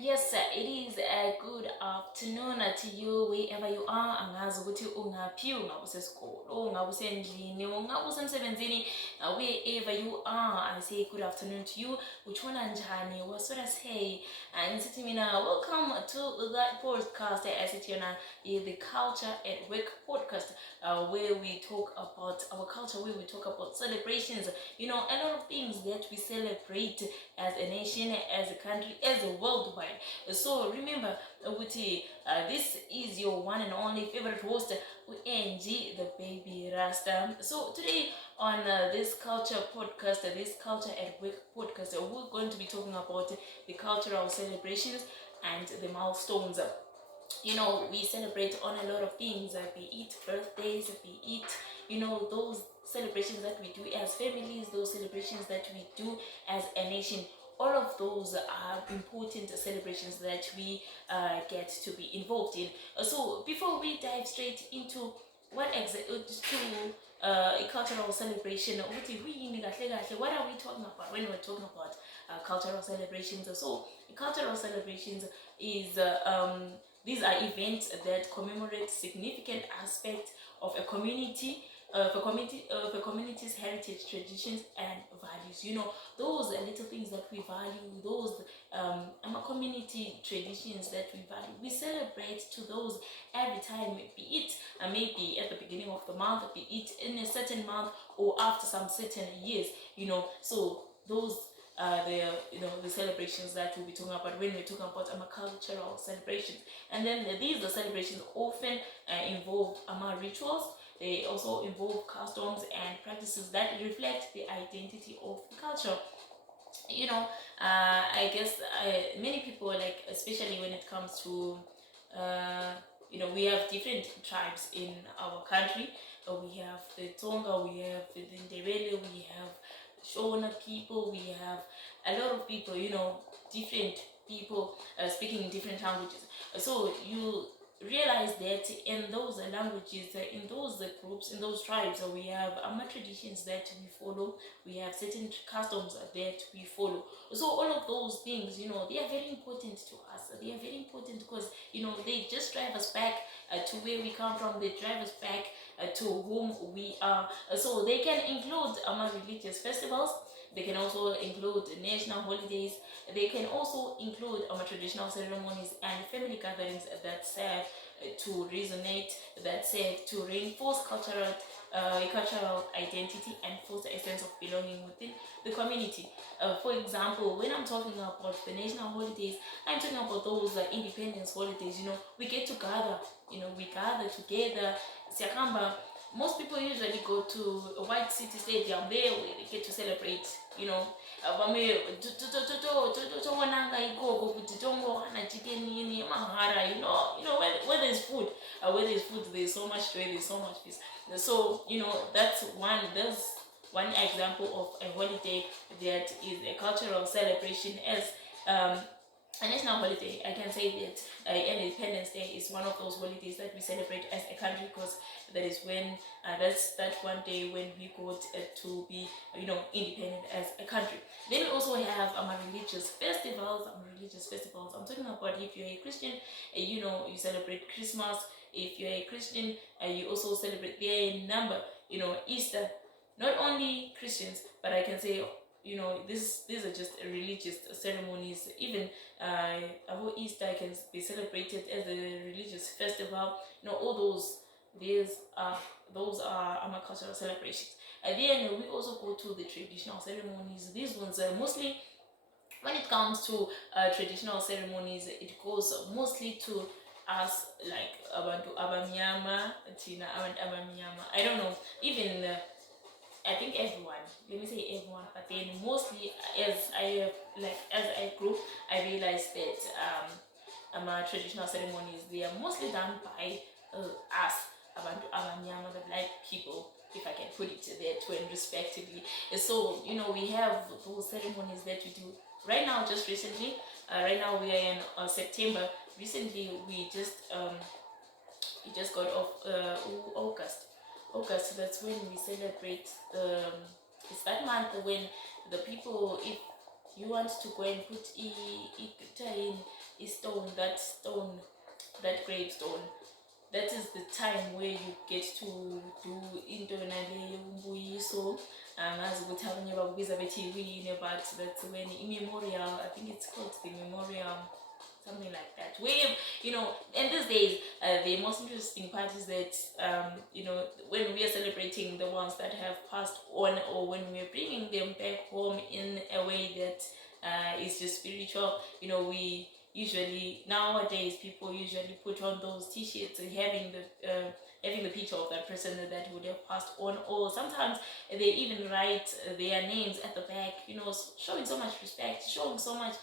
Yes, it is a good afternoon to you wherever you are. Angazi ukuthi ungaphi, ungabe usesikolo, ungabe usendlini, ungabe usemsebenzini, wherever you are, I say good afternoon to you. Uchona njani, wasura say, nsithi mina, welcome to that podcast. Asithi yona the Culture at Work podcast, where we talk about our culture, where we talk about celebrations, a lot of things that we celebrate as a nation, as a country, as a worldwide. So remember, this is your one and only favorite host, Angie, the baby Rasta. So today on this culture podcast, this Culture at Work podcast, we're going to be talking about the cultural celebrations and the milestones. We celebrate on a lot of things, be it birthdays, be it, those celebrations that we do as families, those celebrations that we do as a nation. All of those are important celebrations that we get to be involved in. So before we dive straight into what a cultural celebration, what are we talking about when we're talking about cultural celebrations? So cultural celebrations is these are events that commemorate significant aspects of a community, of a community's heritage, traditions, and values. Those little things that we value, those community traditions that we value. We celebrate to those every time, be it maybe at the beginning of the month, be it in a certain month, or after some certain years. So those the celebrations that we'll be talking about when we're talking about cultural celebrations. And then these celebrations often involve rituals. They also involve customs and practices that reflect the identity of the culture. I guess many people, like, especially when it comes to we have different tribes in our country. We have the Tonga, we have the Ndebele, we have Shona people, we have a lot of people, different people speaking different languages. So you realize that in those languages, in those groups, in those tribes, we have traditions that we follow, we have certain customs that we follow. So all of those things, they are very important to us. They are very important because, they just drive us back to where we come from. They drive us back to whom we are. So they can include religious festivals. They can also include national holidays. They can also include traditional ceremonies and family gatherings that serve to resonate, that serve to reinforce cultural identity and foster a sense of belonging within the community. For example, when I'm talking about the national holidays, I'm talking about those independence holidays. We get to gather, we gather together. Siakamba, most people usually go to a white city stadium. There we get to celebrate, where there's food, there's so much joy, there's so much peace. So that's one example of a holiday that is a cultural celebration. As a national holiday, I can say that Independence Day is one of those holidays that we celebrate as a country, because that is when that's that one day when we got to be independent as a country. Then we also have religious festivals. I'm talking about, if you're a Christian, you celebrate Christmas. If you're a Christian, you also celebrate their number, Easter. Not only Christians, but I can say, these are just religious ceremonies. Even our Easter can be celebrated as a religious festival. All those are our cultural celebrations. And then we also go to the traditional ceremonies. These ones are mostly, when it comes to traditional ceremonies, it goes mostly to us, like abantu abamnyama, Tina, abantu abamnyama. I don't know, even I think everyone, let me say everyone, but then mostly as I grew, I realized that traditional ceremonies, they are mostly done by us, abantu abamnyama, the black people, if I can put it that way, respectively. So we have those ceremonies that we do right now. Just recently, right now we are in September. Recently we just got off August. That's when we celebrate it's that month when the people, if you want to go and put a stone, that gravestone. That is the time where you get to do into naleyo umbuyiso. As ukuthi abanye bakubiza bethi yini, but that's when immemorial, I think it's called the memorial, something like that. Where, and these days, the most interesting part is that, when we are celebrating the ones that have passed on, or when we are bringing them back home in a way that is just spiritual, we usually, nowadays, people usually put on those t-shirts having the picture of that person that would have passed on, or sometimes they even write their names at the back, showing so much respect, showing so much,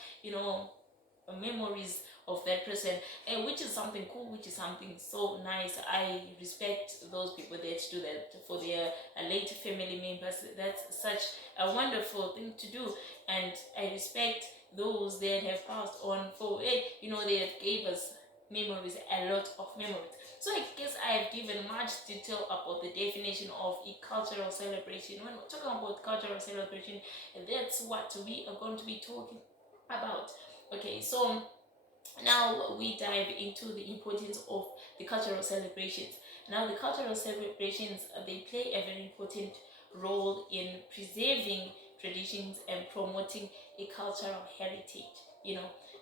memories of that person, and which is something cool, which is something so nice. I respect those people that do that for their late family members. That's such a wonderful thing to do, and I respect those that have passed on for it. They have gave us memories, a lot of memories. So I guess I have given much detail about the definition of a cultural celebration. When we're talking about cultural celebration, that's what we are going to be talking about. Okay, so now we dive into the importance of the cultural celebrations. Now, the cultural celebrations, they play a very important role in preserving traditions and promoting a cultural heritage.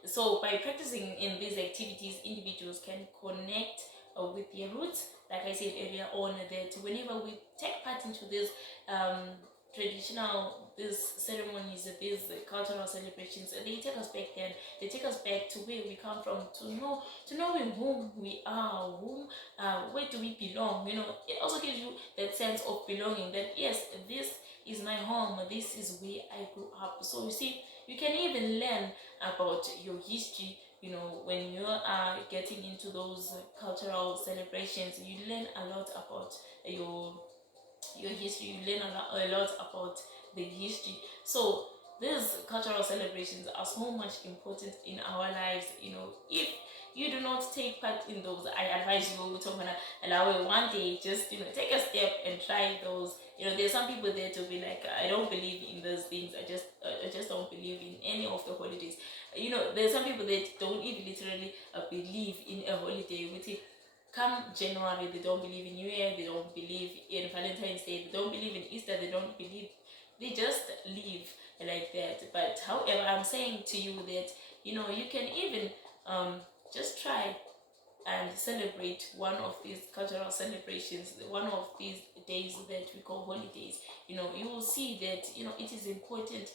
So by practicing in these activities, individuals can connect with their roots. Like I said earlier on, that whenever we take part into this these ceremonies, these cultural celebrations, they take us back then. They take us back to where we come from, to knowing whom we are, where do we belong. It also gives you that sense of belonging, that yes, this is my home, this is where I grew up. So you see, you can even learn about your history. When you are getting into those cultural celebrations, you learn a lot about your history. You learn a lot about the history. So these cultural celebrations are so much important in our lives. If you do not take part in those, I advise you to allow it one day. Just take a step and try those. There's some people there to be like, I don't believe in those things. I just don't believe in any of the holidays. There's some people that don't even literally believe in a holiday. Come January, they don't believe in New Year, they don't believe in Valentine's Day, they don't believe in Easter, they just live like that. But however, I'm saying to you that, you can even just try and celebrate one of these cultural celebrations, one of these days that we call holidays. You will see that, it is important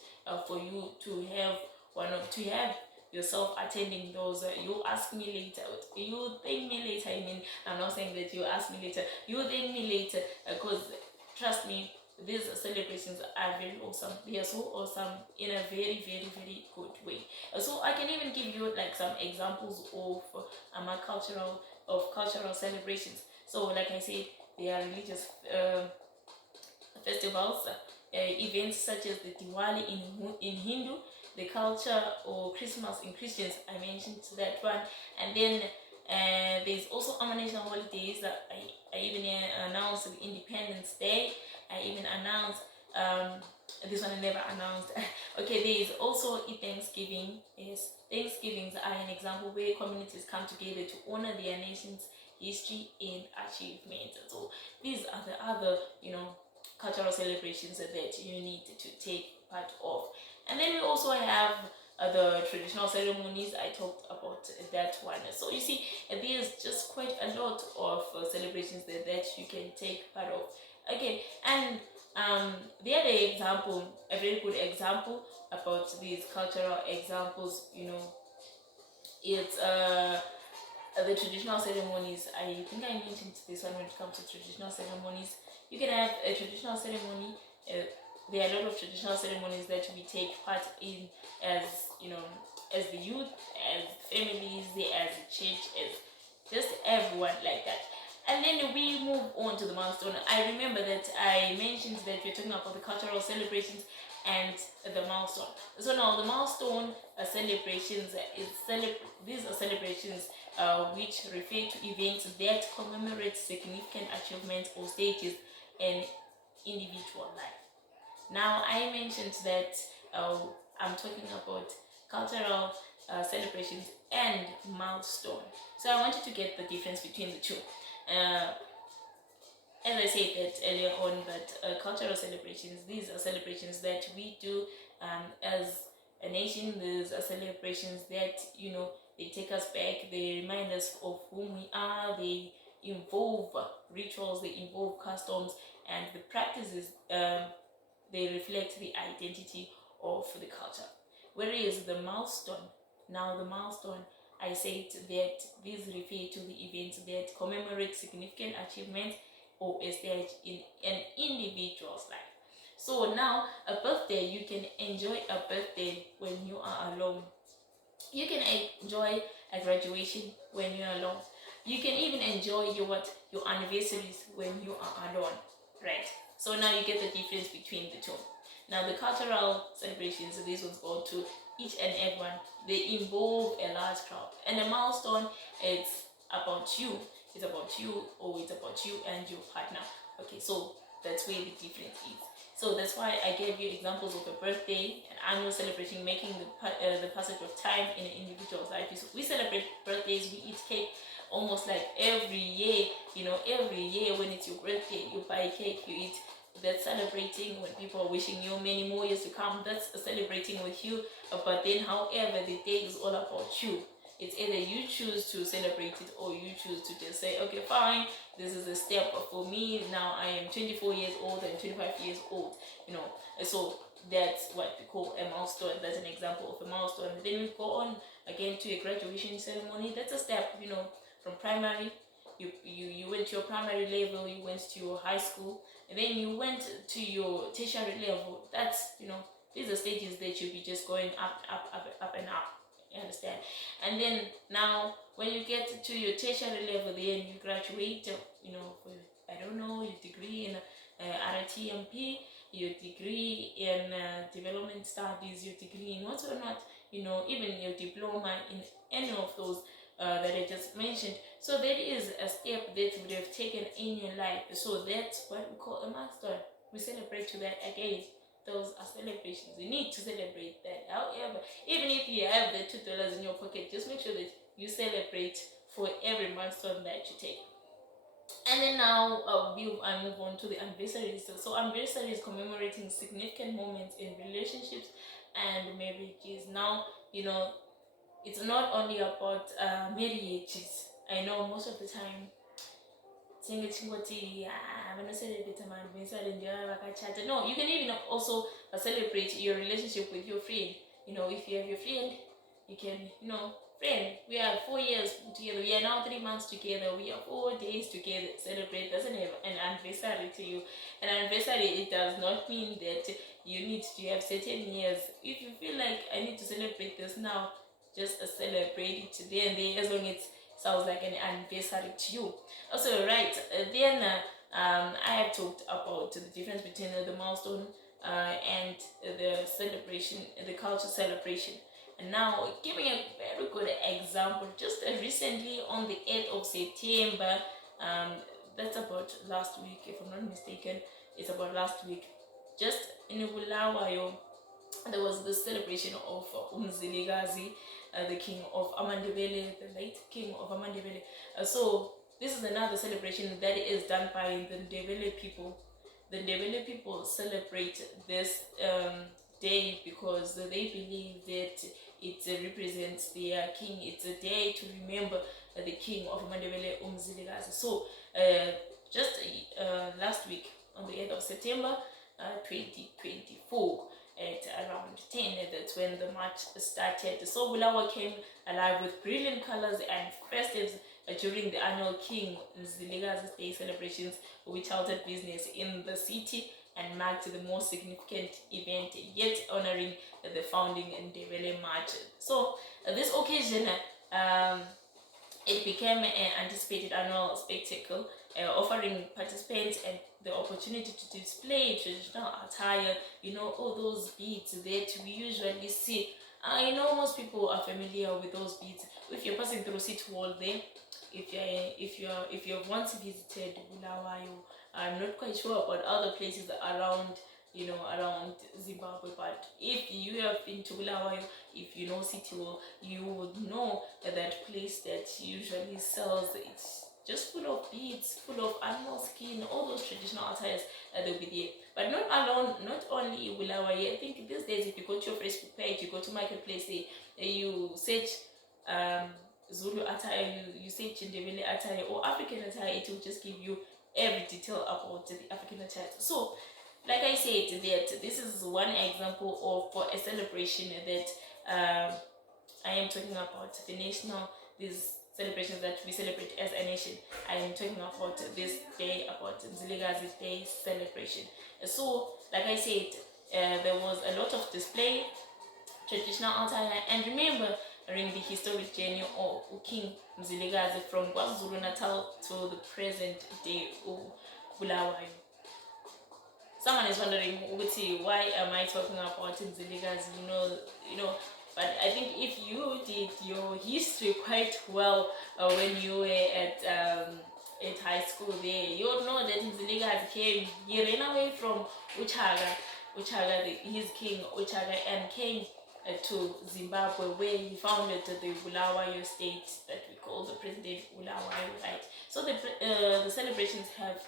for you to have yourself attending those. You ask me later, you thank me later. I'm not saying that you ask me later, you thank me later, because trust me, these celebrations are very awesome. They are so awesome in a very, very, very good way. So I can even give you like some examples of cultural celebrations. So like I said, they are religious festivals, events such as the Diwali in Hindu, the culture or Christmas in Christians. I mentioned that one. And then there's also our national holidays that I even announced the Independence Day. I even announced this one I never announced. Okay, there is also a Thanksgiving. Yes, Thanksgivings are an example where communities come together to honor their nation's history and achievements. So these are the other, cultural celebrations that you need to take part of. And then we also have the traditional ceremonies. I talked about that one. So you see, there's just quite a lot of celebrations that you can take part of. Okay, and the other example, a very good example about these cultural examples, it's the traditional ceremonies. I think I mentioned this one when it comes to traditional ceremonies. You can have a traditional ceremony. There are a lot of traditional ceremonies that we take part in as as the youth, as families, as a church, as just everyone like that. And then we move on to the milestone. I remember that I mentioned that we're talking about the cultural celebrations and the milestone. So now the milestone celebrations these are celebrations which refer to events that commemorate significant achievements or stages in individual life. Now I mentioned that I'm talking about cultural celebrations and milestone. So I want you to get the difference between the two. As I said that earlier on, that cultural celebrations, these are celebrations that we do as a nation. These are celebrations that, they take us back, they remind us of whom we are, they involve rituals, they involve customs, and the practices, they reflect the identity of the culture. Whereas the milestone, I said that these refer to the events that commemorate significant achievements or a stage in an individual's life. So now, a birthday, you can enjoy a birthday when you are alone. You can enjoy a graduation when you're alone. You can even enjoy your anniversaries when you are alone, right? So now you get the difference between the two. Now the cultural celebrations, these ones go to each and everyone. They involve a large crowd, and a milestone, it's about you. It's about you, or it's about you and your partner. Okay, so that's where the difference is. So that's why I gave you examples of a birthday, an annual celebration, marking the passage of time in an individual's life. So we celebrate birthdays, we eat cake almost like every year. Every year when it's your birthday, you buy cake, you eat. That's celebrating. When people are wishing you many more years to come, that's celebrating with you. But then, however, the day is all about you. It's either you choose to celebrate it, or you choose to just say, okay, fine, this is a step for me. Now I am 24 years old and 25 years old, So that's what we call a milestone. That's an example of a milestone. Then we go on again to a graduation ceremony. That's a step, from primary. You went to your primary level, you went to your high school, and then you went to your tertiary level. That's, these are stages that you'll be just going up and up. You understand? And then now, when you get to your tertiary level, then you graduate, for, I don't know, your degree in RTMP, your degree in development studies, your degree in what or not, even your diploma in any of those that I just mentioned. So there is a step that you would have taken in your life. So that's what we call a milestone. We celebrate to that again. Those are celebrations. You need to celebrate that. However, even if you have the $2 in your pocket, just make sure that you celebrate for every milestone that you take. And then now I move on to the anniversaries. So anniversary is commemorating significant moments in relationships and marriages. Now, it's not only about marriages. I know most of the time no, you can even also celebrate your relationship with your friend. If you have your friend, you can, friend, we are 4 years together, we are now 3 months together, we are 4 days together. Celebrate. Doesn't have an anniversary to you. An anniversary, it does not mean that you need to have certain years. If you feel like I need to celebrate this now, just celebrate it then, as long as it sounds like an anniversary to you. Also, right, then I have talked about the difference between the milestone and the celebration, the culture celebration. And now, giving a very good example, just recently on the 8th of September, that's about last week, if I'm not mistaken, it's about last week, just in Bulawayo, there was the celebration of Umzilikazi, the king of Amandebele, the late king of Amandebele. So this is another celebration that is done by the Ndebele people. The Ndebele people celebrate this day because they believe that it represents their king. It's a day to remember the king of Amandebele, Umzilikazi. So just last week, on the 8th of September 2024, at around 10, that's when the march started. So Bulawayo came alive with brilliant colors and festives during the annual King Mzilikazi's Day celebrations, which halted business in the city and marked the most significant event yet, honoring the founding Ndebele March. So this occasion, it became an anticipated annual spectacle, offering participants and the opportunity to display traditional attire, all those beads that we usually see. I know most people are familiar with those beads. If you're passing through City Hall there, if you've once visited Bulawayo, I'm not quite sure about other places around around Zimbabwe. But if you have been to Bulawayo, if you know City Hall, you would know that place that usually sells, it's just full of beads, full of animal skin, all those traditional attires that will be there. But not alone, not only Bulawayo. I think these days if you go to your Facebook page, you go to Marketplace, you search Zulu attire, you search Ndebele attire or African attire, it will just give you every detail about the African attire. So like I said, that this is one example of a celebration that I am talking about, the national, these celebrations that we celebrate as a nation. I am talking about this day, about Mzilikazi Day celebration. So like I said, there was a lot of display, traditional attire, and remember during the historic journey of King Mzilikazi from KwaZulu Natal to the present day of Bulawayo. Someone is wondering, why am I talking about Mzilikazi? But I think if you did your history quite well when you were at high school there, you know that Mzilikazi came. He ran away from Uchaga, his king Uchaga, and came to Zimbabwe, where he founded the Bulawayo state that we call the present-day Bulawayo, right? So the celebrations have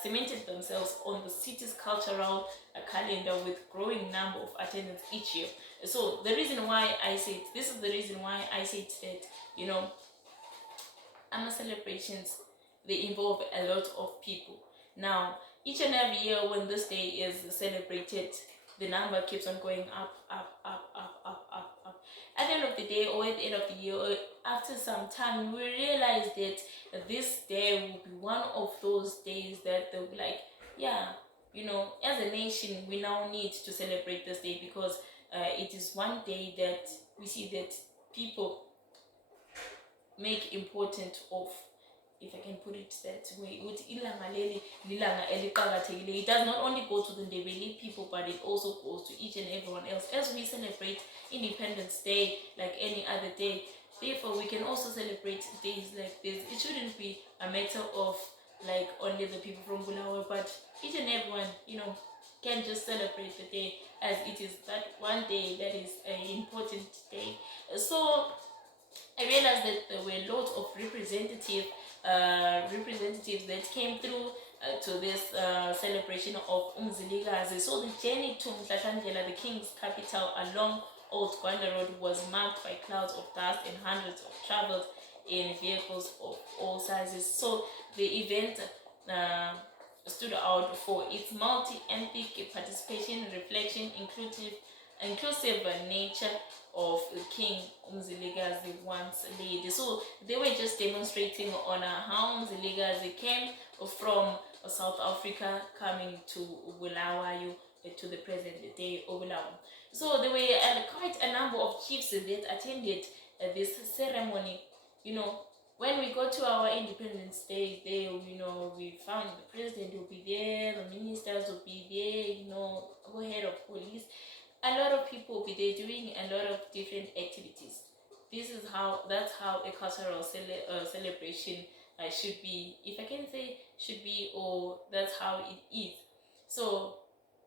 cemented themselves on the city's cultural calendar with growing number of attendants each year. So the reason why I said, this is the reason why I said that, AMA celebrations, they involve a lot of people. Now, each and every year when this day is celebrated, the number keeps on going up. At the end of the day, or at the end of the year, or after some time, we realize that this day will be one of those days that they'll be like, yeah, as a nation, we now need to celebrate this day, because it is one day that we see that people make important of, if I can put it that way, it does not only go to the Ndebele people, but it also goes to each and everyone else. As we celebrate Independence Day like any other day, therefore we can also celebrate days like this. It shouldn't be a matter of like only the people from Bulawayo, but each and everyone, can just celebrate the day, as it is that one day that is an important day. So I realized that there were lots of representatives that came through to this celebration of Mzilikazi. So the journey to Mhlahlandlela, the king's capital, along Old Gwanda Road was marked by clouds of dust and hundreds of traveled in vehicles of all sizes. So the event stood out for its multi-ethnic participation, reflection, inclusive nature of King Mzilikazi once led. So they were just demonstrating on how Mzilikazi came from South Africa, coming to Bulawayo, to the present day of Bulawayo. So there were quite a number of chiefs that attended this ceremony. When we go to our Independence Day, we found the president will be there, the ministers will be there, our head of police. A lot of people will be there doing a lot of different activities. That's how a cultural celebration should be, if I can say should be, or that's how it is. So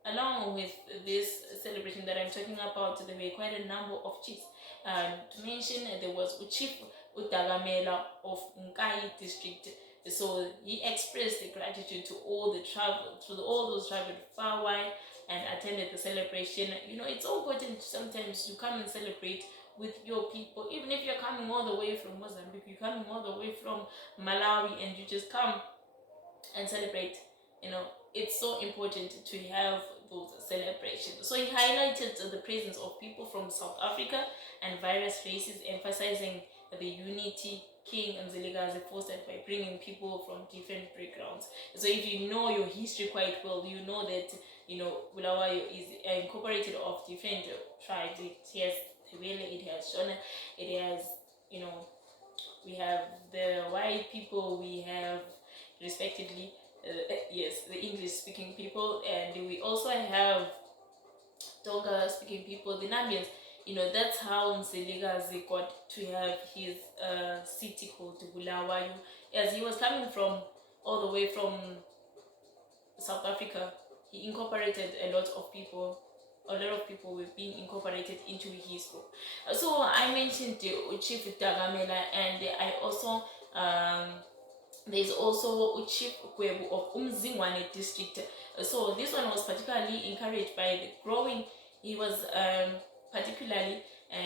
along with this celebration that I'm talking about, there were quite a number of chiefs. To mention, there was Chief Utagamela of Nkai district. So he expressed gratitude to all those traveled far wide and attended the celebration. It's so important sometimes to come and celebrate with your people, even if you're coming all the way from Mozambique, you're coming all the way from Malawi, and you just come and celebrate. It's so important to have those celebrations. So he highlighted the presence of people from South Africa and various races, emphasizing the unity King Mzilikazi fostered by bringing people from different backgrounds. So if you know your history quite well, you know that Bulawayo is incorporated of different tribes. It has Tebele, it has Shona, it has we have the white people, we have respectively the English speaking people, and we also have Tonga speaking people, the Namibians. That's how Mzilikazi got to have his city called Bulawayo, as he was coming from all the way from South Africa he incorporated a lot of people. A lot of people were being incorporated into his group. So I mentioned Chief Dagamela, and I also there's also Chief Kwebu of Umzingwane district. So this one was particularly encouraged by the growing. He was particularly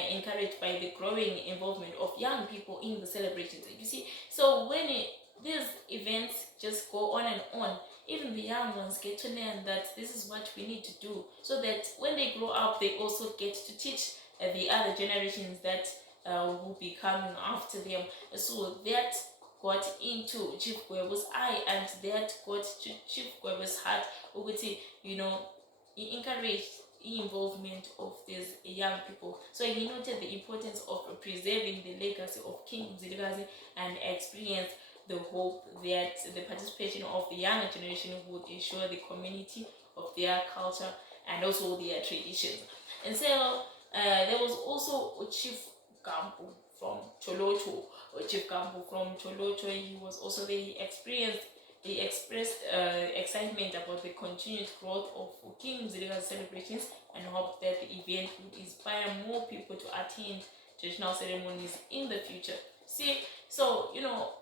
encouraged by the growing involvement of young people in the celebrations. You see, so when these events just go on and on, even the young ones get to learn that this is what we need to do, so that when they grow up, they also get to teach the other generations that will be coming after them. So that got into Chief Kwebu's eye, and that got to Chief Kwebu's heart. He encouraged the involvement of these young people. So he noted the importance of preserving the legacy of King Mzilikazi and experienced the hope that the participation of the younger generation would ensure the community of their culture and also their traditions. And so there was also Chief Gampu from Cholocho. Chief Gampu from Cholocho, he was also very experienced. He expressed excitement about the continued growth of King Mzilikazi celebrations and hoped that the event would inspire more people to attend traditional ceremonies in the future. See, so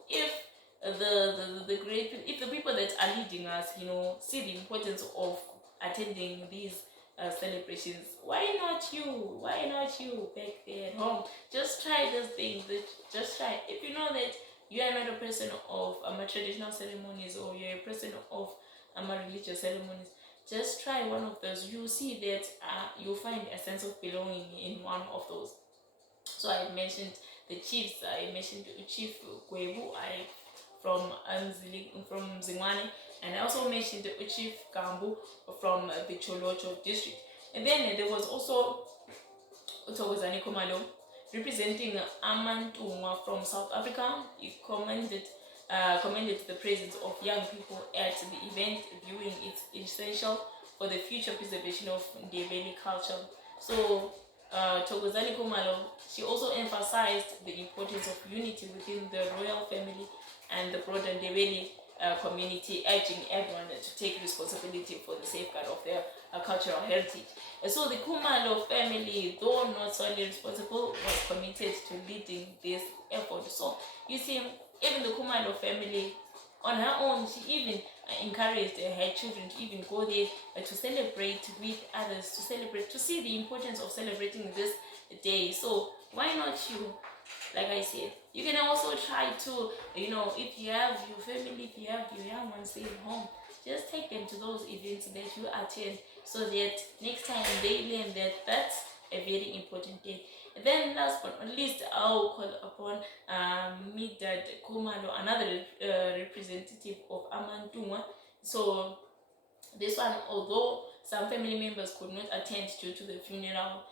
if if the people that are leading us, see the importance of attending these celebrations, why not you? Why not you back there at home? Just try those things. Just try. If you know that you are not a person of traditional ceremonies, or you're a person of religious ceremonies, just try one of those. You'll see that you'll find a sense of belonging in one of those. So I mentioned the chiefs. I mentioned Chief Kwebu from Zingwane, and I also mentioned Chief Gambu from the Cholocho district. And then there was also Uthokozani Khumalo representing Amantungwa from South Africa. He commended the presence of young people at the event, viewing it essential for the future preservation of Ndebele culture. So Thokozani Khumalo, she also emphasized the importance of unity within the royal family and the broader Ndebele community, urging everyone to take responsibility for the safeguard of their cultural heritage. And so the Khumalo family, though not solely responsible, was committed to leading this effort. So you see, even the Khumalo family, on her own, she even encouraged her children to even go there to celebrate with others, to see the importance of celebrating this day. So why not you? Like I said, you can also try to, if you have your family, if you have your young ones stay at home, just take them to those events that you attend, so that next time they learn that that's a very important day. And then last but not least, I'll call upon Midad Khumalo, another representative of Amantungwa. So this one, although some family members could not attend due to the funeral,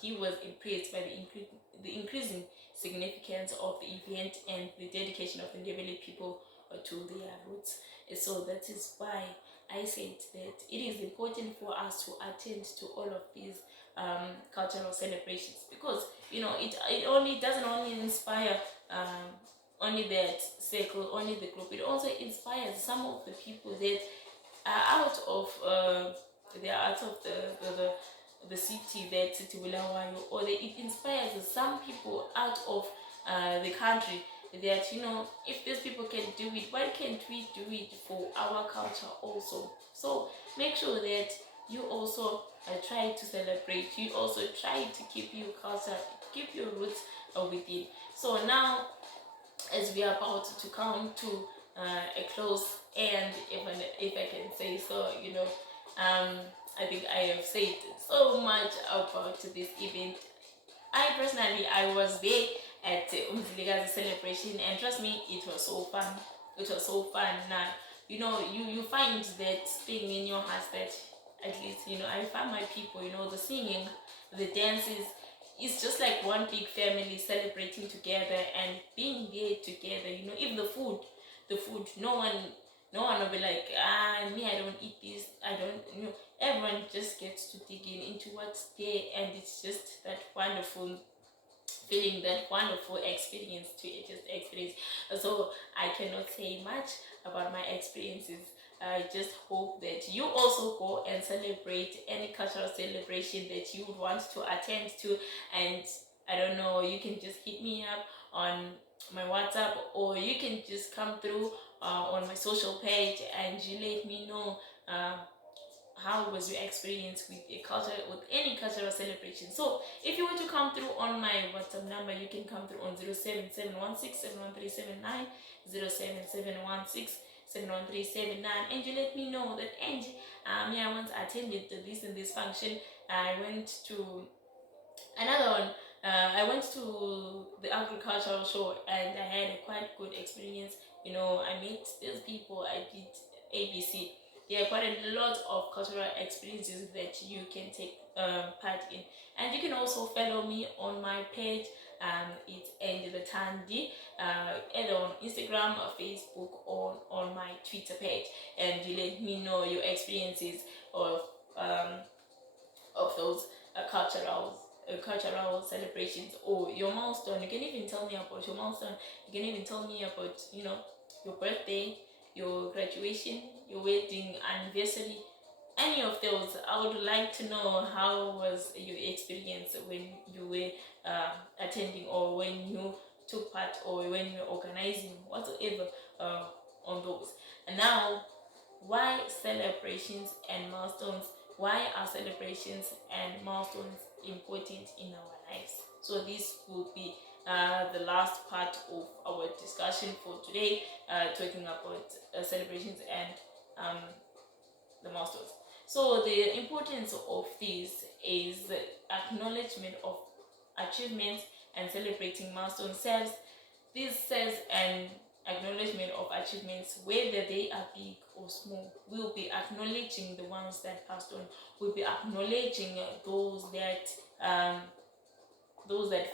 he was impressed by the increasing significance of the event and the dedication of the Ndebele people to their roots. So that is why I said that it is important for us to attend to all of these cultural celebrations, because it doesn't only inspire only that circle, only the group. It also inspires some of the people that are out of the city, that city Bulawayo, or it inspires some people out of the country, that if these people can do it, why can't we do it for our culture also? So make sure that you also try to celebrate, you also try to keep your culture, keep your roots within. So now, as we are about to come to a close end, if I can say so, I think I have said so much about this event. I was there at Umzilikazi celebration, and trust me, it was so fun. It was so fun. Now, you find that thing in your heart that, at least, I find my people, the singing, the dances, it's just like one big family celebrating together and being there together. Even the food, no one will be like, me, I don't eat this, I don't. Everyone just gets to dig into what's there, and it's just that wonderful feeling, that wonderful experience to just experience. So I cannot say much about my experiences I just hope that you also go and celebrate any cultural celebration that you would want to attend to. And I don't know, you can just hit me up on my WhatsApp, or you can just come through on my social page and you let me know how was your experience with any cultural celebration. So if you want to come through on my WhatsApp number, you can come through on 07716713779, 07716713779, and you let me know that, Angie, I once attended this and this function. I went to another one. I went to the agricultural show and I had a quite good experience. I met these people. I did ABC. There are quite a lot of cultural experiences that you can take part in, and you can also follow me on my page. It's Andy the Tandy, either on Instagram or Facebook or on my Twitter page, and you let me know your experiences of those cultural celebrations or your milestone. You can even tell me about your milestone. You can even tell me about your birthday, your graduation, your wedding anniversary, any of those. I would like to know how was your experience when you were attending, or when you took part, or when you were organizing, whatsoever on those. And now, why celebrations and milestones? Why are celebrations and milestones important in our lives? So this will be the last part of our discussion for today, talking about celebrations and the milestones. So the importance of this is acknowledgement of achievements and celebrating milestones. This says an acknowledgement of achievements, whether they are big or small. We'll be acknowledging the ones that passed on. We'll be acknowledging those that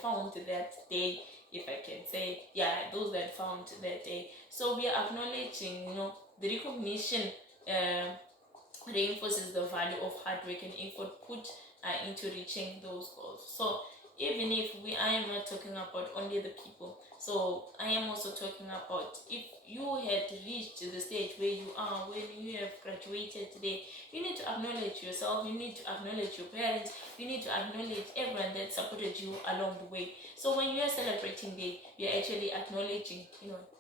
found that day, if I can say, those that found that day. So we are acknowledging, the recognition reinforces the value of hard work and effort put into reaching those goals. So even if I am not talking about only the people, so I am also talking about, if you had reached the stage where you are, when you have graduated today, you need to acknowledge yourself, you need to acknowledge your parents, you need to acknowledge everyone that supported you along the way. So when you are celebrating day, you're actually acknowledging,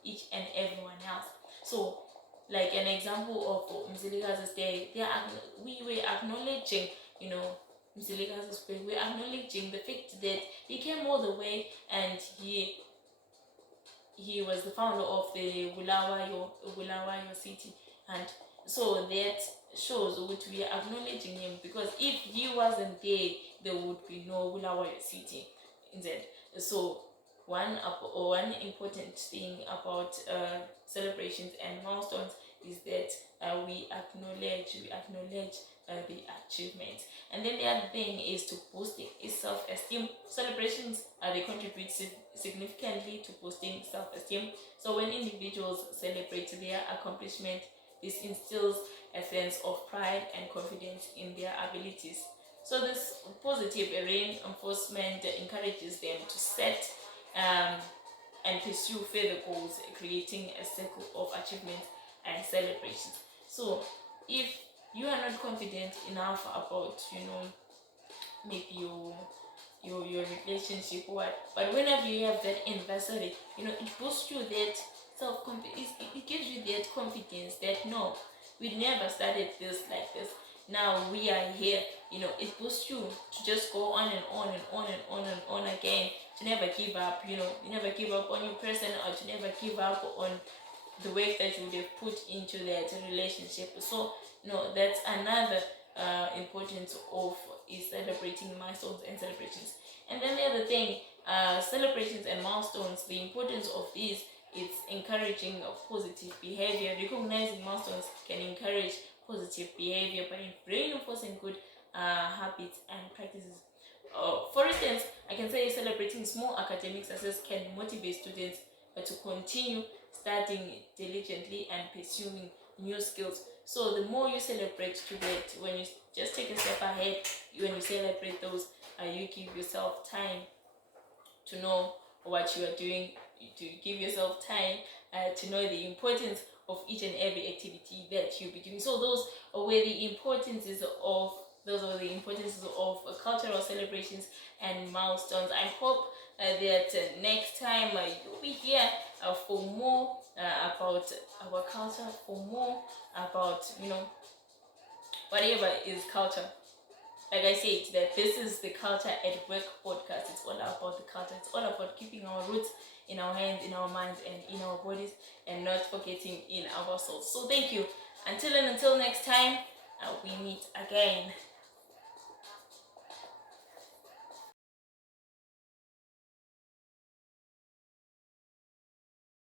each and everyone else. So like an example of Mzilika's day, we were acknowledging, Mzilika's birthday. We're acknowledging the fact that he came all the way, and he was the founder of the Bulawayo city, and so that shows what we are acknowledging him, because if he wasn't there would be no Bulawayo city instead. So one important thing about celebrations and milestones is that we acknowledge the achievements. And then the other thing is to boosting self-esteem. Celebrations they contribute significantly to boosting self-esteem. So when individuals celebrate their accomplishment, this instills a sense of pride and confidence in their abilities. So this positive reinforcement encourages them to set and pursue further goals, creating a circle of achievement and celebrations. So if you are not confident enough about, maybe your relationship or what, but whenever you have that anniversary, it boosts you that self-confidence. It gives you that confidence that, no, we never started this like this. Now we are here. It boosts you to just go on and on and on and on and on again, to never give up. You never give up on your person, or to never give up on the work that you would have put into that relationship. So that's another importance of is celebrating milestones and celebrations. And then the other thing, celebrations and milestones, the importance of these, it's encouraging of positive behavior. Recognizing milestones can encourage positive behavior by reinforcing good habits and practices. For instance, I can say celebrating small academic success can motivate students to continue studying diligently and pursuing new skills. So the more you celebrate to that, when you just take a step ahead, when you celebrate those, you give yourself time to know what you are doing, to give yourself time to know the importance of each and every activity that you'll be doing. So those are where the importances of cultural celebrations and milestones. I hope that next time you'll be here for more about our culture, for more about whatever is culture. Like I said, that this is the Culture at Work podcast. It's all about the culture. It's all about keeping our roots in our hands, in our minds, and in our bodies, and not forgetting in our souls. So thank you. Until next time, we meet again.